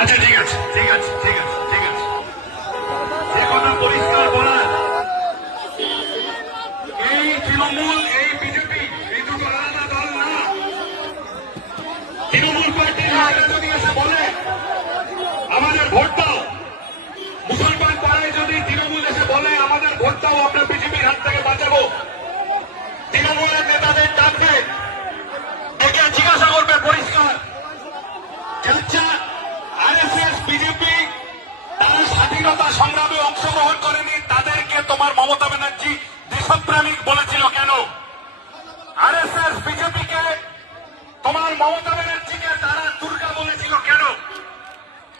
আচ্ছা ঠিক আছে ঠিক আছে ঠিক আছে ঠিক আছে, যে কথা পরিষ্কার বলার, এই তৃণমূল এই বিজেপি এই দুটো আলাদা দল না। তৃণমূল পার্টির যদি এসে বলে আমাদের ভোট দাও, মুসলমান পাড়ায় যদি তৃণমূল এসে বলে আমাদের ভোট দাও আমরা বিজেপির হাত থেকে বাঁচাবো, তৃণমূলের নেতাদের ডাকবে, ডেকে জিজ্ঞাসা করবে পরিষ্কার আচ্ছা আরএসএস বিজেপি তারা স্বাধীনতা সংগ্রামে অংশগ্রহণ করেনি, তাদেরকে তোমার মমতা ব্যানার্জি দেশপ্রেমিক বলেছিল কেন? আরএসএস বিজেপিকে তোমার মমতা ব্যানার্জিকে তারা দুর্গা বলেছিল কেন?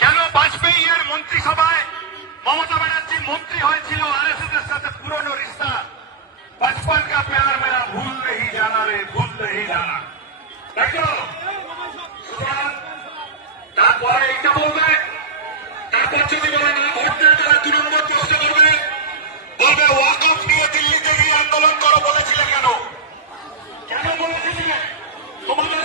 কেন বাজপেয়ী এর মন্ত্রিসভায় মমতা ব্যানার্জি মন্ত্রী হয়েছিল আরএসএস এর সাথে পুরনো রিস্তা, বচপন কা প্যার মেরা ভুল নেই জানা রে ভুল নেই জানা, তাই তো? তারপরে এইটা বলবে, তারপর যদি বলে না ভোট দেয় তারা 2 নম্বর প্রশ্ন করবে, বলবে ওয়াকফ নিয়ে দিল্লিতে গিয়ে আন্দোলন করো বলেছিলে কেন? কেন বলেছিলে? তোমাদের